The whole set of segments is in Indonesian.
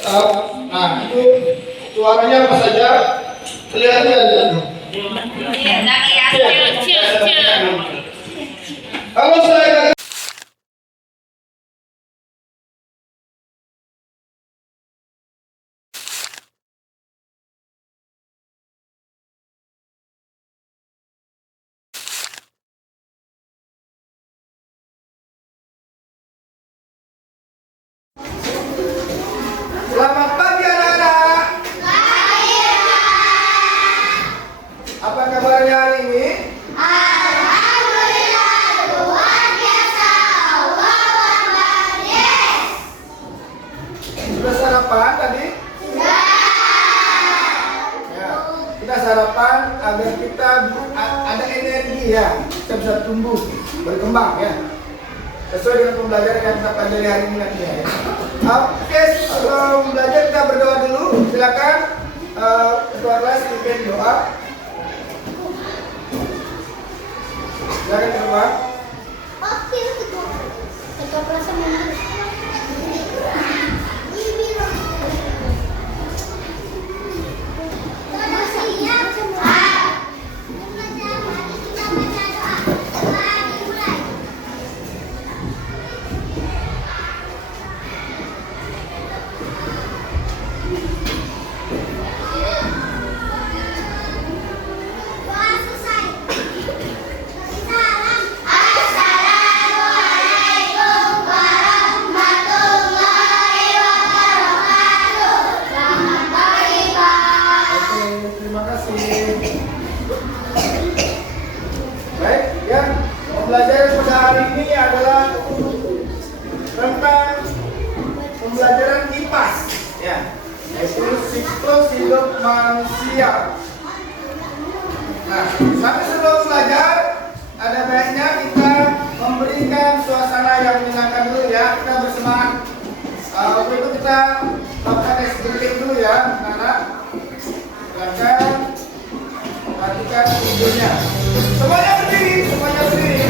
Nah, itu suaranya apa saja? Kelihatan dulu. Kalau saya selamat pagi anak-anak. Apa kabarnya hari ini? Sudah sarapan tadi? Ya, kita sarapan agar kita ada energi ya, kita bisa tumbuh, berkembang ya, sesuai dengan pembelajaran yang kita pelajari hari ini nanti ya. Oke, sebelum belajar kita berdoa dulu. Silakan ketua kelas pimpin doa. Silakan ketua. Ketua kelas mana? Terima kasih. Baik, ya. Pembelajaran pada hari ini adalah tentang pembelajaran IPAS, ya, yaitu siklus hidup manusia. Nah, sampai sebelum belajar, ada baiknya kita memberikan suasana yang menyenangkan dulu ya. Kita bersemangat. Waktu itu kita lakukan SBT dulu ya, anak-anak. Silakan perhatikan videonya. Semuanya berdiri, semuanya berdiri.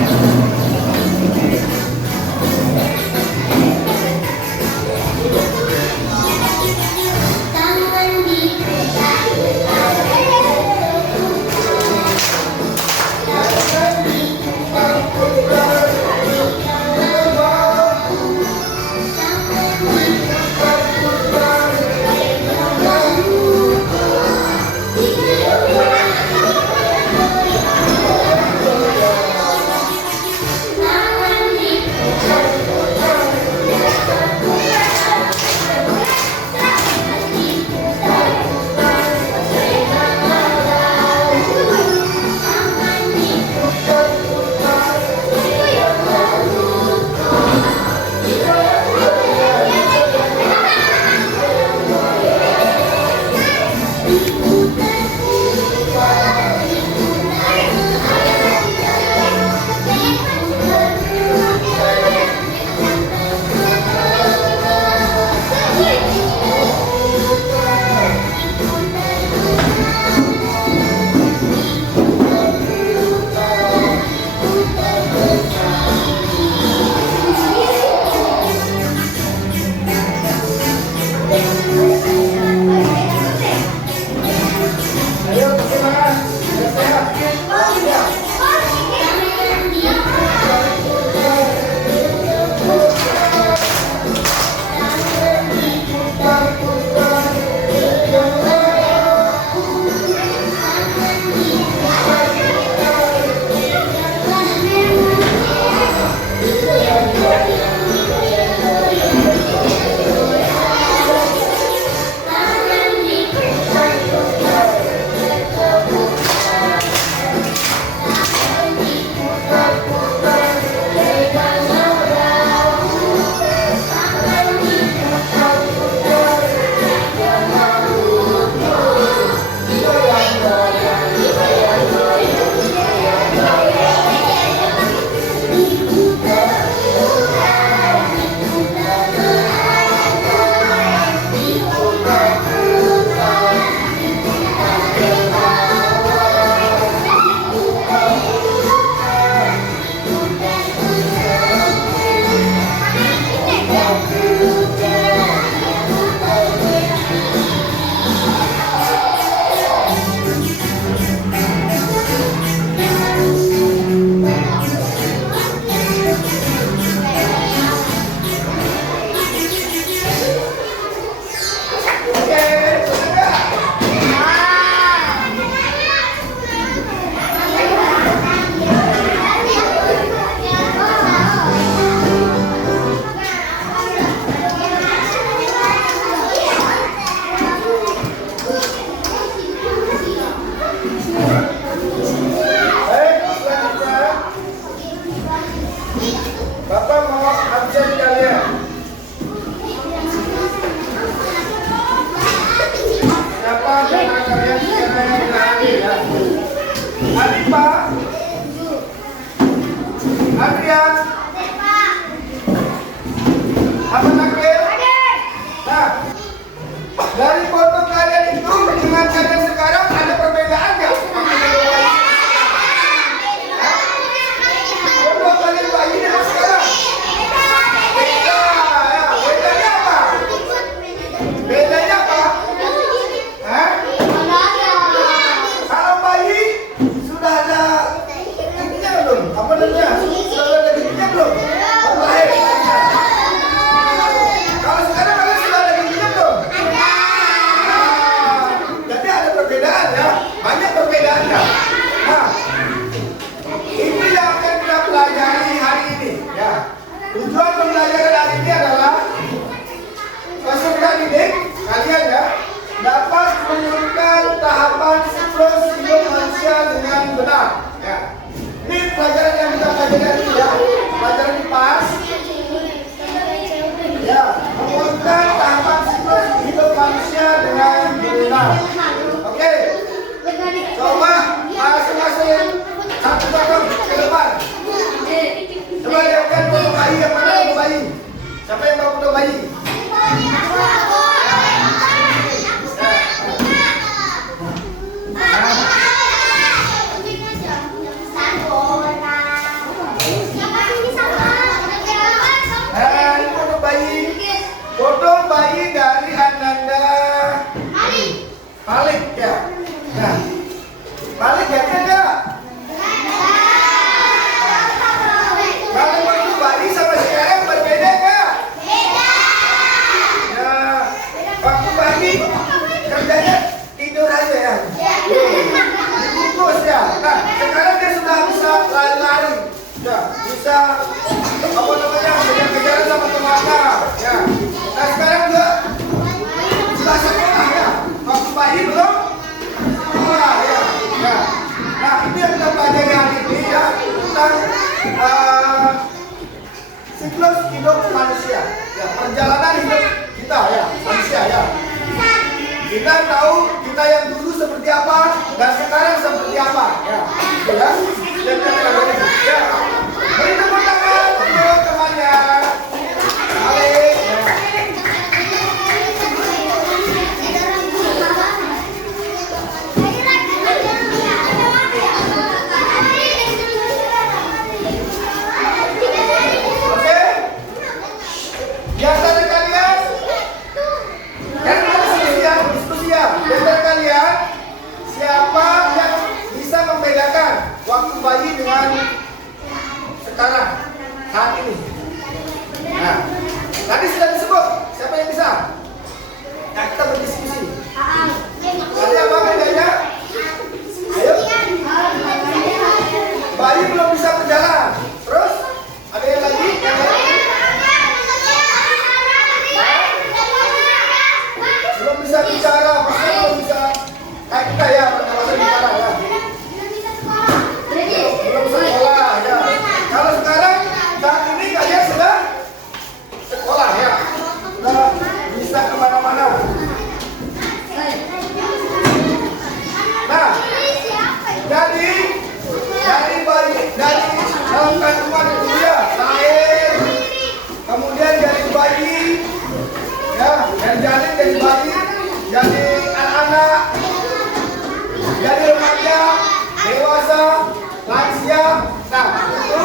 Siapa di antara kalian siapa yang tidak hadir ya? Alifa, Adrian, Abang Nakil. Nah, dari foto kalian itu dengan kalian sekarang ada perbedaan nggak? Foto kalian bayi dengan sekarang beda ya. Bedanya apa? Bedanya apa? Hah? Kalau bayi sudah ada giginya belum? Apa namanya? Sudah ada giginya belum? Baru lahir. Kalau sekarang kalian sudah ada giginya belum? Jadi ada perbedaan ya, banyak perbedaan ya. Nah, ini yang akan kita pelajari hari ini ya. Tujuan pembelajaran hari ini adalah peserta didik kalian ya dapat menunjukkan tahapan siklus hidup manusia dengan benar ya. Ini pelajaran yang kita pelajari hari ini ya, pelajaran IPAS ya, menunjukkan tahapan siklus hidup manusia dengan benar. Oke, coba masing-masing satu potong ke depan. Coba lihatkan foto bayi, yang mana foto bayi? Siapa yang bawa foto bayi? Foto bayi dari Ananda Malik ya. Nah, Malik ya enggak? Kalau waktu bayi sama sekarang berbeda enggak? Beda. Ya, waktu bayi kerjanya tidur aja ya. Fokus ya. Nah, sekarang dia sudah bisa lari-lari. Ya, bisa apa namanya? Kejar-kejaran sama teman-teman ya. Nah, sekarang juga sudah sekolah ya. Waktu bayi belum sekolah ya. Ya. Nah, ini yang kita pelajari hari ini ya tentang siklus hidup manusia. Ya, perjalanan hidup kita ya, manusia ya. Kita tahu kita yang dulu seperti apa dan sekarang seperti apa ya. Gitu ya. Dan kita pelajari ya. Beri tepuk tangan untuk temannya. Alik. Di antara kalian, diskusi ya. Di antara kalian, siapa yang bisa membedakan waktu bayi dengan sekarang, saat ini? Nah, tadi sudah disebut. Siapa yang bisa? Nah, kita berdiskusi. Ada apa bedanya? Ayo. Bayi belum bisa berjalan. Terus, ada yang lagi? Yang lain? Belum bisa bicara, maksudnya belum bisa kayak kita ya, penjelasan bicara ya. Belum sekolah ya. Kalau sekarang saat ini kalian sudah sekolah ya, sudah bisa kemana-mana. Nah, dari dalam kandungan itu ya, lahir, kemudian dari bayi. Ya, dari janin, dari bayi, jadi anak-anak, jadi remaja, dewasa, lansia. Nah, itu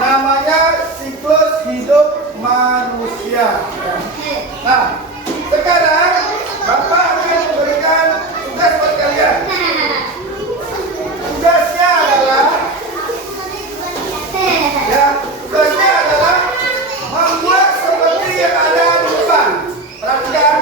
namanya siklus hidup manusia. Nah, sekarang Bapak akan memberikan tugas buat kalian. Tugasnya adalah membuat seperti yang ada di depan. Perhatikan.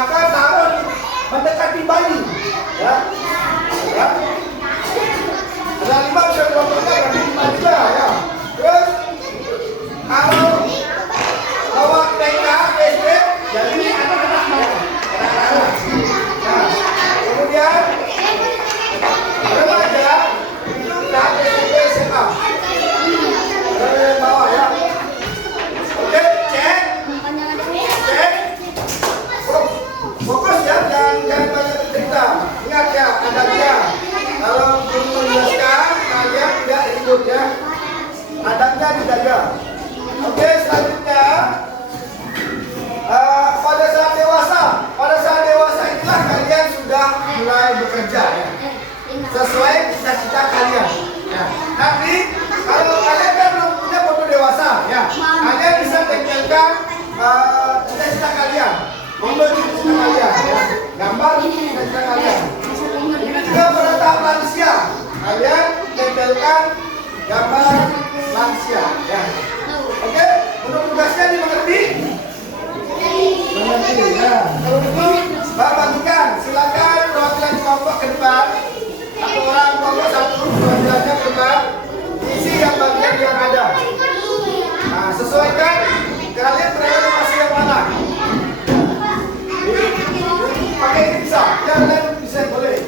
maka taruh mendekati bayi. Ya. Ya. Ada 5 bisa 20 berarti 5 juga ya. Terus kalau bawa TK, SD, jadi anak-anak mau. Nah, kemudian remaja itu udah SMP SMA. Dari bawah ya. Oke, cek. Fokus ya, jangan banyak cerita. Ingat ya, ada dia. Kalau belum menjelaskan, kalian tidak ribut ya. Adabnya dijaga. Oke, selanjutnya pada saat dewasa inilah kalian sudah mulai bekerja ya. Sesuai cita-cita kalian. Ya. Nanti kalau kalian kan belum punya foto dewasa ya, kalian bisa tempelkan cita-cita kalian. Menuju cita kalian ya. Gambar cita-cita kalian. Ini juga pada tahap lansia. Kalian tempelkan gambar lansia ya. Oke, untuk tugasnya dimengerti? Mengerti ya. Kalau begitu, Pak bagikan. Silakan perwakilan kelompok ke depan. Satu orang kelompok satu, perwakilannya ke depan. Isi yang bagian yang ada. Nah, sesuaikan. Kalian berada di lokasi yang mana? Pakai ini bisa. Jangan bisa boleh.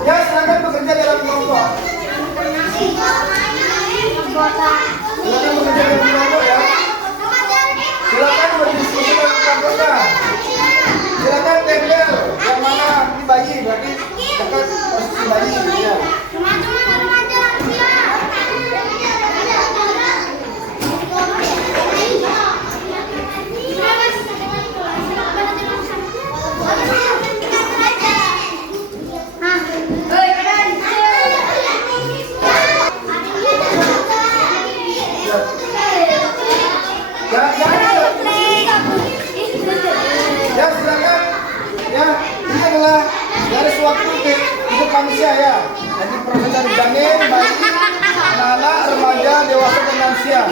Ya, silakan bekerja dalam kelompok. Silakan bekerja dalam kelompok ya. Silakan berdiskusi dalam kelompoknya. Silakan tempel yang mana ini bayi, berarti dekat posisi bayi ya. Ya silakan ya, ini adalah garis waktu hidup manusia ya. Jadi proses dari janin, bayi, anak-anak, remaja, dewasa dan lansia.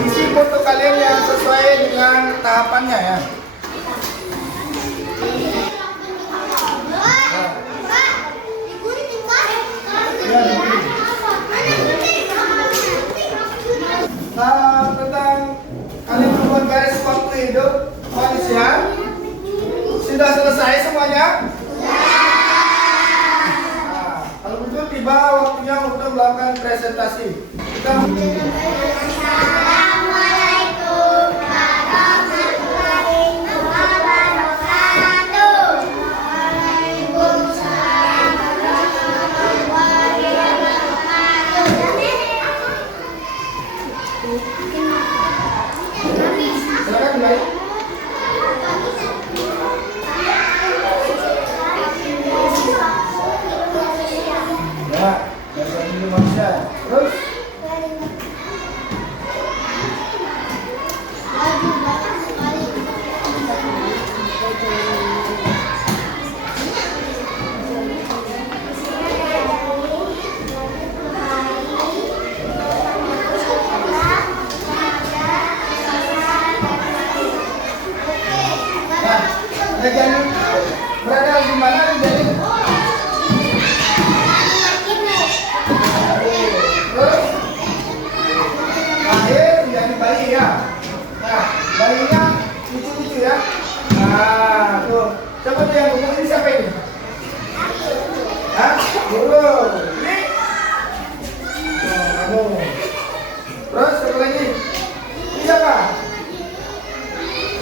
Isi foto kalian yang sesuai dengan tahapannya ya. Tentang kalian membuat garis waktu hidup manusia sudah selesai semuanya? Kalau begitu tiba waktunya untuk melakukan presentasi. Kita Janin berada di mana Janin? Terus lahir jadi bayi ya. Nah, bayinya lucu-lucu ya. Nah, tuh. Siapa tuh yang ngomong ini siapa ini? Hah? Guru. Ini? Oh, kamu. Terus siapa lagi? Ini siapa?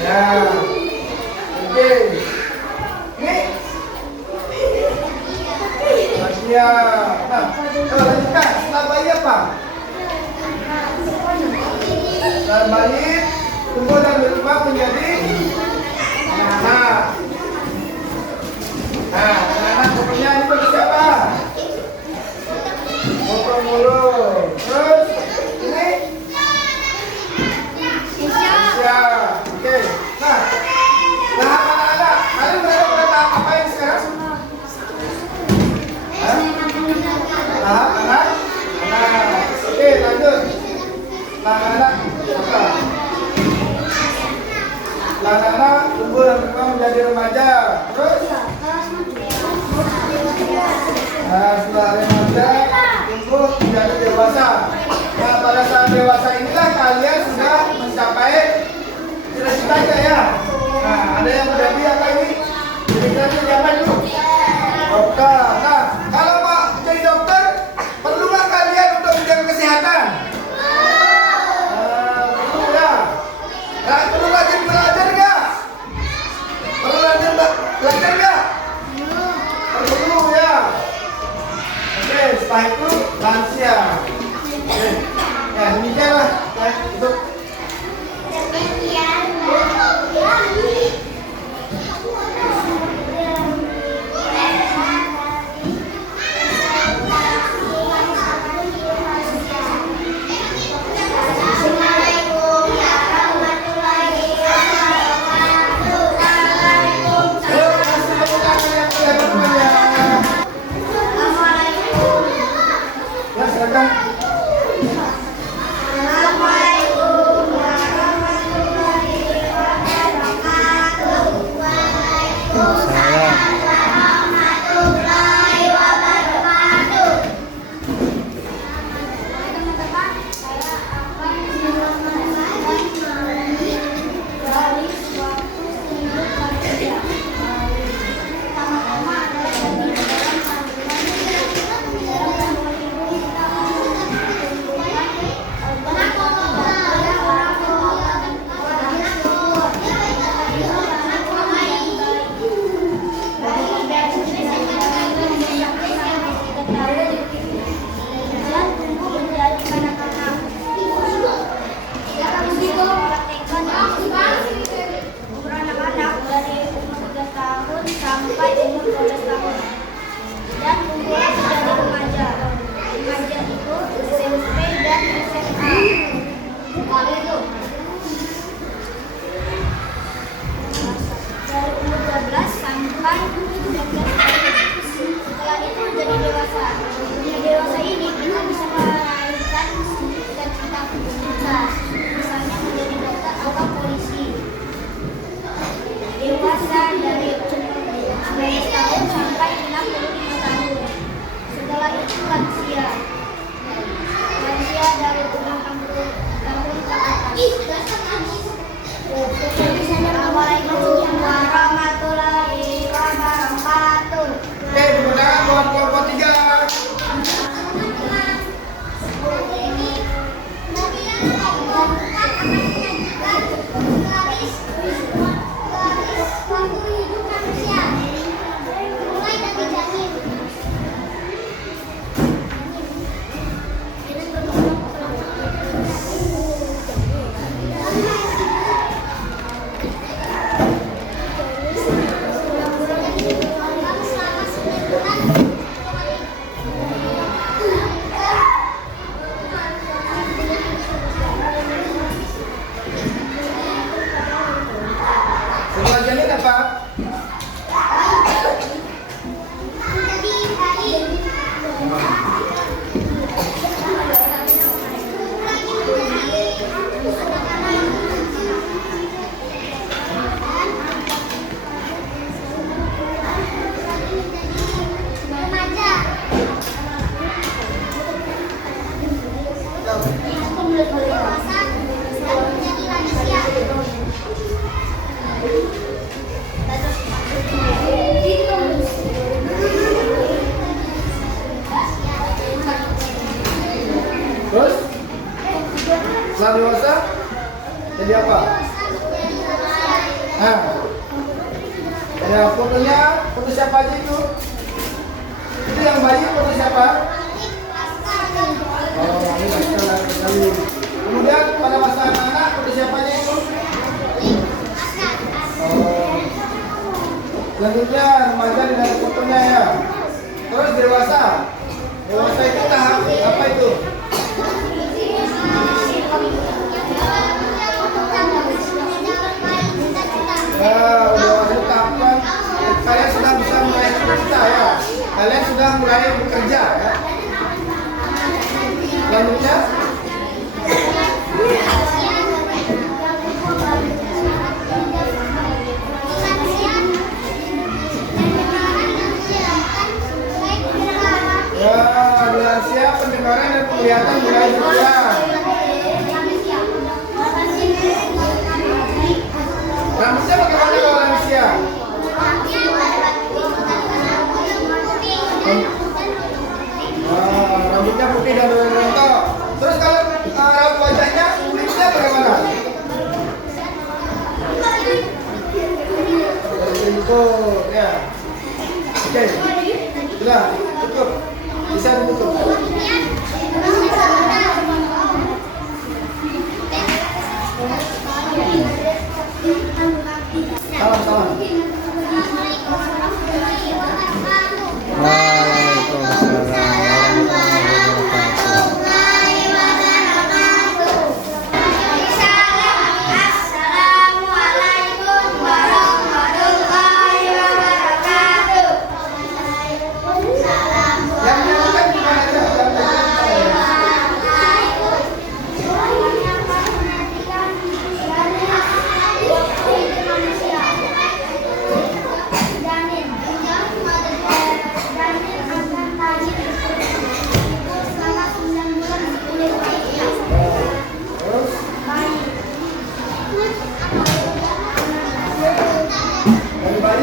Ya. Oke. Ini? Ya. Nah, lanjutkan. Setelah bayi apa? Setelah bayi tumbuh dan berkembang menjadi anak-anak. Nah, anak-anak pokoknya itu siapa? Potong mulu. Terus ini? Isya. Oke. Nah, anak-anak, kalian berada pada tahap apa ini sekarang? Tahap anak. Oke, lanjut. Anak-anak apa? Anak-anak tumbuh dan berkembang menjadi remaja. Terus? Nah, setelah remaja tumbuh menjadi dewasa. Nah, pada saat dewasa inilah kalian sudah mencapai cita-citanya ya. Nah, ada yang menjadi apa ini? Cita-citanya apa itu? Dokter. Nah, kalau mau jadi dokter, perlu nggak kalian untuk menjaga kesehatan? Perlu ya. Nah, perlu rajin belajar nggak? Perlu rajin belajar nggak? Perlu ya. Oke, setelah itu lansia. Oke. Ya, demikianlah ya, untuk Ya, fotonya, foto siapa aja itu? Itu yang bayi foto siapa? Oh, ini sekali. Kemudian pada masa anak-anak foto siapa aja itu? Oh. Selanjutnya remaja dengan fotonya ya. Terus dewasa. Dewasa itu tahap apa itu? Ya, dewasa itu tahapan kalian sudah bisa mulai bekerja ya. Kalian sudah mulai bekerja ya. Selanjutnya ya, lansia, pendengaran dan penglihatan mulai berkurang. Rambutnya bagaimana kalau lansia? Rambutnya putih dan rontok. Terus kalau raut wajahnya, kulitnya bagaimana? Itu ya. Oke, sudah cukup. Bisa ditutup. Salam.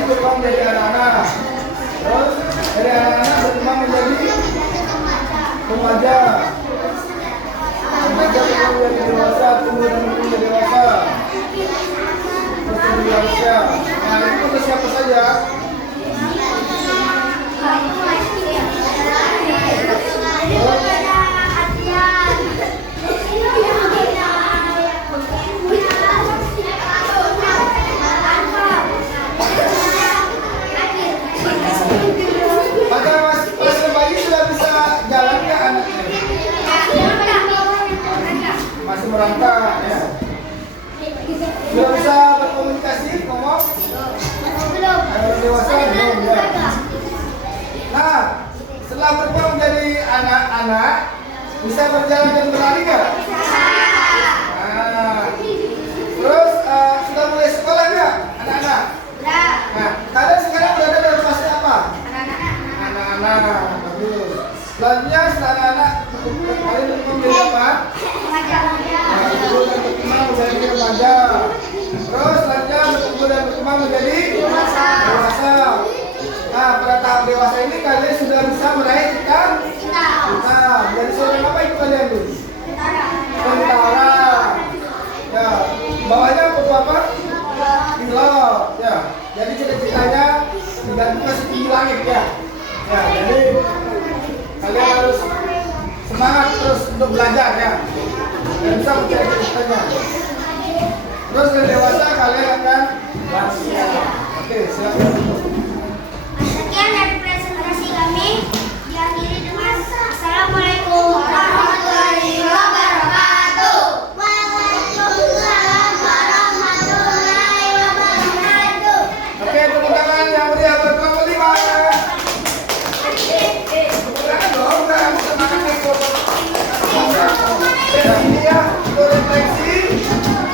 Berkembang menjadi anak-anak, terus dari anak-anak berkembang menjadi remaja, kemudian menjadi dewasa, tumbuh dan menjadi dewasa, terus menjadi dewasa. Nah, itu untuk siapa saja? Masih merangkak ya. Sudah bisa berkomunikasi, ngomong? Belum. Dewasa belum ya. Nah, setelah berkembang menjadi anak-anak, bisa berjalan dan berlari nggak? Nah, terus sudah mulai sekolah nggak, anak-anak? Nah, kalian sekarang berada dalam fase apa? Anak-anak. Bagus. Selanjutnya setelah anak-anak, kalian berkembang menjadi apa? Berkembang menjadi remaja. Terus selanjutnya bertumbuh dan berkembang menjadi dewasa. Nah, pada tahap dewasa ini kalian sudah bisa meraih cita-cita. Jadi seorang apa itu kalian tuh? Tentara. Ya, bawahnya foto apa? Pilot. Ya, jadi cita-citanya digantungkan setinggi langit ya. Ya, jadi kalian harus semangat terus untuk belajar ya. Dan bisa mencari cita-citanya. Terus ke dewasa kalian akan lansia. Oke, silakan. Sekian dari presentasi kami. Diakhiri dengan Assalamualaikum warahmatullahi wabarakatuh. Waalaikumsalam warahmatullahi wabarakatuh. Oke, tepuk tangan yang meriah buat Bang Lima. Tepuk tangan dong, kamu semangat ikut. Ini ya, itu refleksi.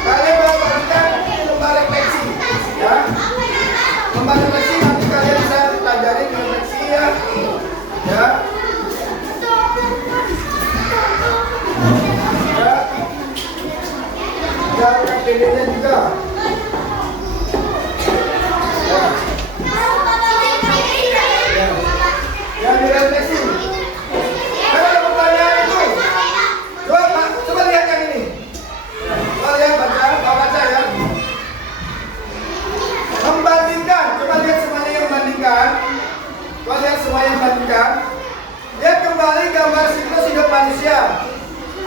Kalian melakukan lomba refleksi, ya. Lomba refleksi nanti kalian bisa pelajari refleksi ya. Ya. Ya, PPD-nya juga. Yang direfleksi. Kalau ada pertanyaan itu, coba lihat yang ini. Coba lihat baca ya. Membandingkan, coba lihat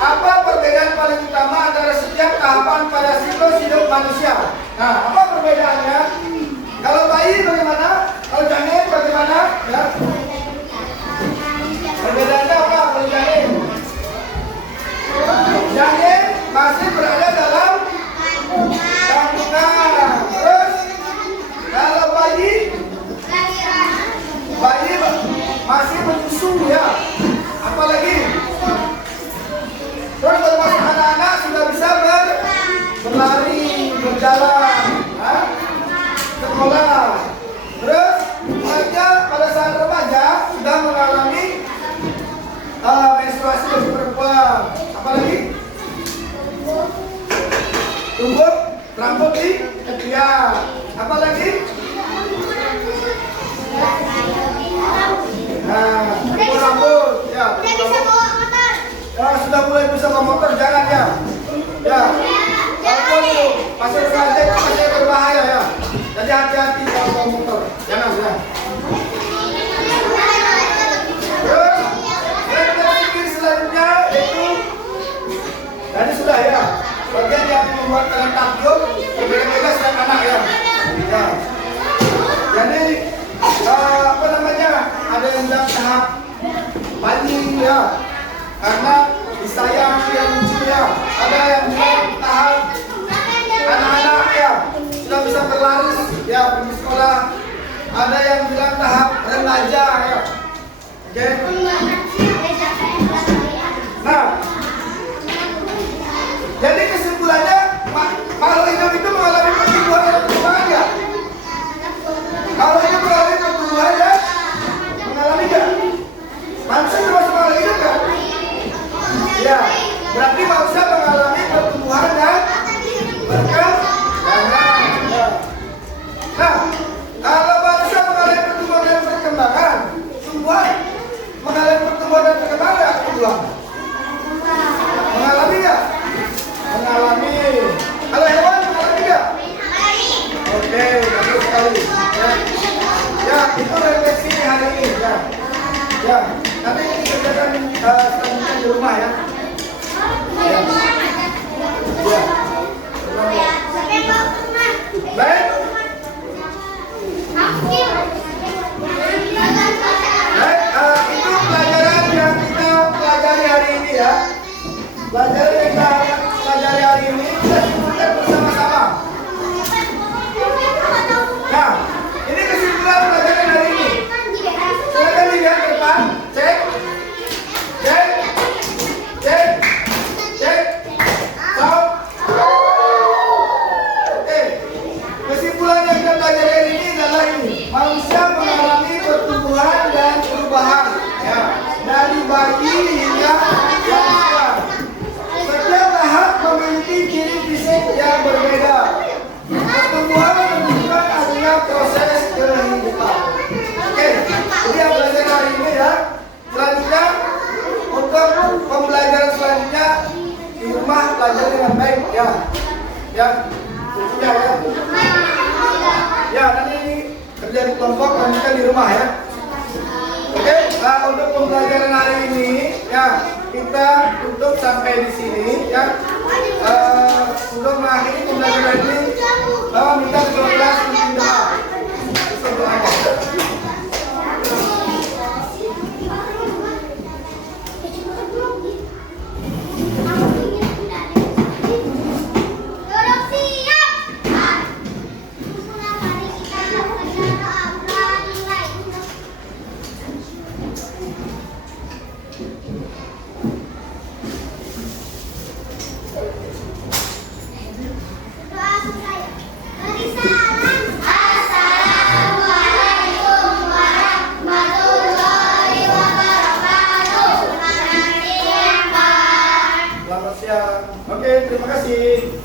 Apa perbedaan paling utama antara setiap tahapan pada siklus hidup manusia? Nah, apa perbedaannya? Kalau bayi bagaimana? Kalau janin bagaimana? Ya. Perbedaannya apa? Kalau janin? Janin masih berada dalam kandungan. Terus, kalau bayi masih menyusu ya. Apalagi? Terus kalau masih anak-anak sudah bisa berlari, berjalan, sekolah. Terus remaja pada saat remaja sudah mengalami menstruasi bagi perempuan. Apalagi? Tumbuh rambut di ketiak. Apalagi? Nah, tumbuh rambut. Ya. Udah bisa bawa motor. Sudah mulai bisa bawa motor, jangan ya. Ya. Walaupun masih remaja itu masih berbahaya ya. Jadi hati-hati kalau bawa motor. Jangan ya. Terus, kita pikir selanjutnya yaitu tadi sudah ya. Bagian yang membuat kalian takjub, berbeda-beda setiap anak ya. Ya. Jadi apa namanya? Ada yang dalam tahap bayi ya. Karena disayang yang lucu ya. Ada yang dalam tahap anak-anak ya, sudah bisa berlari ya, pergi sekolah. Ada yang bilang tahap remaja ya. Oke. Nah, jadi kesimpulannya makhluk hidup itu mengalami pertumbuhan dan perkembangan ya. Kalau hidup mengalami pertumbuhan dan mengalami ya. Manusia termasuk makhluk hidup kan? Ya, berarti manusia mengalami pertumbuhan dan perkembangan. Ya. Nah, kalau manusia mengalami pertumbuhan dan perkembangan, tumbuhan mengalami pertumbuhan dan perkembangan ya, tumbuhan mengalami ya? Mengalami. Kalau hewan mengalami ya? Oke, bagus sekali. Ya, ya itu refleksi hari ini ya. Ya, nanti kita kerjakan selanjutnya di rumah ya. Ya. Ya. Baik. Baik, itu pelajaran yang kita pelajari hari ini ya. Pelajaran yang kita pelajari hari ini kita simpulkan bersama-sama. Nah, ini kesimpulan pelajaran hari ini. Silakan dilihat ke depan, cek, cek, cek, cek, stop. Oke, kesimpulan yang kita pelajari hari ini adalah ini: manusia mengalami pertumbuhan dan perubahan, ya, dari bayi hingga dewasa. Setiap tahap memiliki ciri fisik yang berbeda. Pertumbuhan menunjukkan adanya proses kehidupan. Oke, jadi yang belajar hari ini ya. Selanjutnya untuk pembelajaran selanjutnya di rumah belajar dengan baik ya. Ya, ya, ya. Ya, nanti kerja di kelompok lanjutkan di rumah ya. Oke, untuk pembelajaran hari ini ya kita tutup sampai di sini ya. Untuk mengakhiri pembelajaran ini, minta 12 untuk doa. Untuk doa. Selamat siang. Oke, terima kasih.